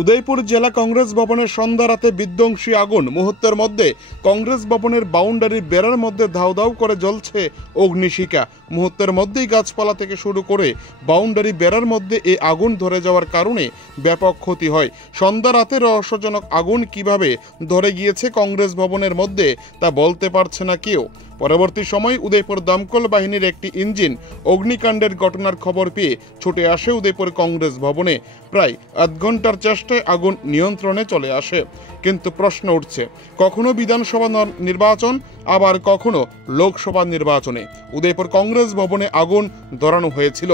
উদয়পুর জেলা কংগ্রেস ভবনের সন্ধ্যা রাতে বিধ্বংসী আগুন। মুহূর্তের মধ্যে কংগ্রেস ভবনের বাউন্ডারি বেড়ার মধ্যে ধাউ ধাউ করে জ্বলছে অগ্নিশিখা। মুহূর্তের মধ্যেই গাছপালা থেকে শুরু করে বাউন্ডারি বেড়ার মধ্যে এই আগুন ধরে যাওয়ার কারণে ব্যাপক ক্ষতি হয়। সন্ধ্যা রাতে রহস্যজনক আগুন কিভাবে ধরে গিয়েছে কংগ্রেস ভবনের মধ্যে তা বলতে পারছে না কেউ। পরবর্তী সময় উদয়পুর দমকল বাহিনীর একটি ইঞ্জিন অগ্নিকাণ্ডের ঘটনার খবর পেয়ে ছুটে আসে উদয়পুর কংগ্রেস ভবনে। প্রায় আধ ঘন্টার চেষ্টায় আগুন নিয়ন্ত্রণে চলে আসে। কিন্তু প্রশ্ন উঠছে, কখনো বিধানসভা নির্বাচন আবার কখনো লোকসভা নির্বাচনে উদয়পুর কংগ্রেস ভবনে আগুন ধরানো হয়েছিল।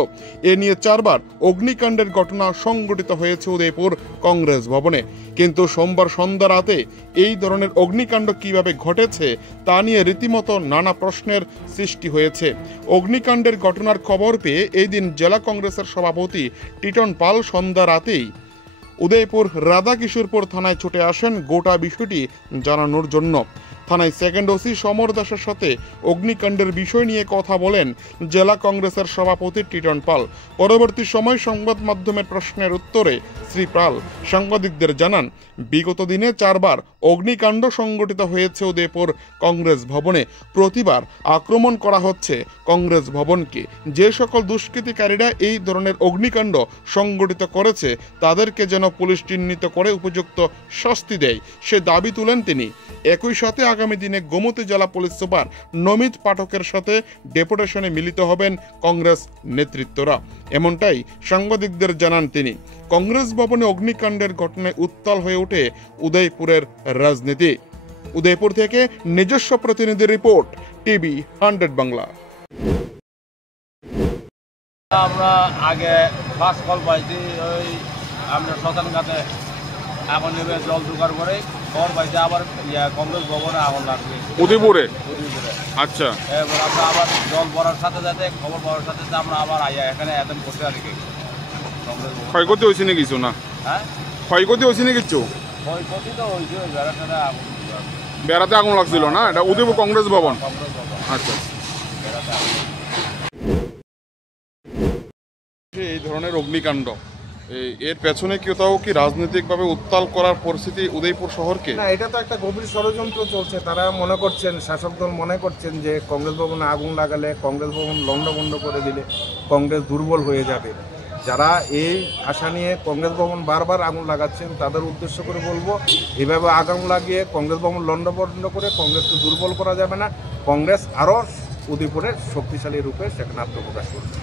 এ নিয়ে 4 বার অগ্নিকাণ্ডের ঘটনা সংঘটিত হয়েছে উদয়পুর কংগ্রেস ভবনে। কিন্তু সোমবার সন্ধ্যা রাতে এই ধরনের অগ্নিকাণ্ড কিভাবে ঘটেছে তা নিয়ে রীতিমতো নানা প্রশ্নের সৃষ্টি হয়েছে। অগ্নিকাণ্ডের ঘটনার খবর পেয়ে এই দিন জেলা কংগ্রেসের সভাপতি টিটন পাল সন্ধ্যা রাতেই উদয়পুর রাধাকিশোরপুর থানায় ছুটে আসেন গোটা বিষয়টি জানানোর জন্য। থানায় সেকেন্ড ওসি সমর দাসের সাথে অগ্নিকাণ্ডের বিষয় নিয়ে কথা বলেন জেলা কংগ্রেসের সভাপতি টিটন পাল। পরবর্তী সময় সংবাদ মাধ্যমের প্রশ্নের উত্তরে শ্রী পাল সাংবাদিকদের জানান, বিগত দিনে 4 বার অগ্নিকাণ্ড সংঘটিত হয়েছে উদয়পুর কংগ্রেস ভবনে। প্রতিবার আক্রমণ করা হচ্ছে কংগ্রেস ভবনকে। যে সকল দুষ্কৃতিকারীরা এই ধরনের অগ্নিকাণ্ড সংঘটিত করেছে তাদেরকে যেন পুলিশ চিহ্নিত করে উপযুক্ত শাস্তি দেয়, সে দাবি তুলেন তিনি। একই সাথে আগামী দিনে গোমতী জেলা পুলিশ সুপার নমিত পাঠকের সাথে ডেপুটেশনে মিলিত হবেন কংগ্রেস নেতৃত্বরা, এমনটাই সাংবাদিকদের জানান তিনি। কংগ্রেস ভবনে অগ্নিকাণ্ডের ঘটনায় উত্তাল হয়ে ওঠে উদয়পুরের রাজনীতি। উদয়পুর থেকে নিজস্ব প্রতিনিধি রিপোর্ট, টিভি 100 বাংলা। আমরা আগে ফার্স্ট কল পাইছি, ওই আমরা শতানঘাটে আগুন নেবে জল ঢোকার পরে খবর পাইছি আবার কংগ্রেস ভবনে আগুন লাগবে উদয়পুরে। আচ্ছা, এবার আমরা আবার জল পড়ার সাথে সাথে খবর পাওয়ার সাথে সাথে আমরা আবার এখানে অ্যাটেন্ড করতে আর কি। ক্ষয়ক্ষতি হয়েছে না কিছু? না, হ্যাঁ ক্ষয়ক্ষতি হয়েছে না কিছু? ক্ষয়ক্ষতি তো হয়েছে, বেড়াতে আগুন, বেড়াতে আগুন লাগছিল না? এটা উদয়পুর কংগ্রেস ভবন। আচ্ছা, এই ধরনের অগ্নিকাণ্ড এর পেছনে কোথাও কি রাজনৈতিকভাবে উত্তাল করার পরিস্থিতি উদয়পুর শহরকে? না, এটা তো একটা গভীর ষড়যন্ত্র চলছে। তারা মনে করছেন, শাসক দল মনে করছেন যে কংগ্রেস ভবনে আগুন লাগালে, কংগ্রেস ভবন লণ্ডভণ্ড করে দিলে কংগ্রেস দুর্বল হয়ে যাবে। যারা এই আশা নিয়ে কংগ্রেস ভবন বারবার আগুন লাগাচ্ছেন তাদের উদ্দেশ্য করে বলবো, এভাবে আগুন লাগিয়ে কংগ্রেস ভবন লণ্ডভণ্ড করে কংগ্রেসকে দুর্বল করা যাবে না। কংগ্রেস আরও উদয়পুরের শক্তিশালী রূপে সেখানে আত্মপ্রকাশ করবে।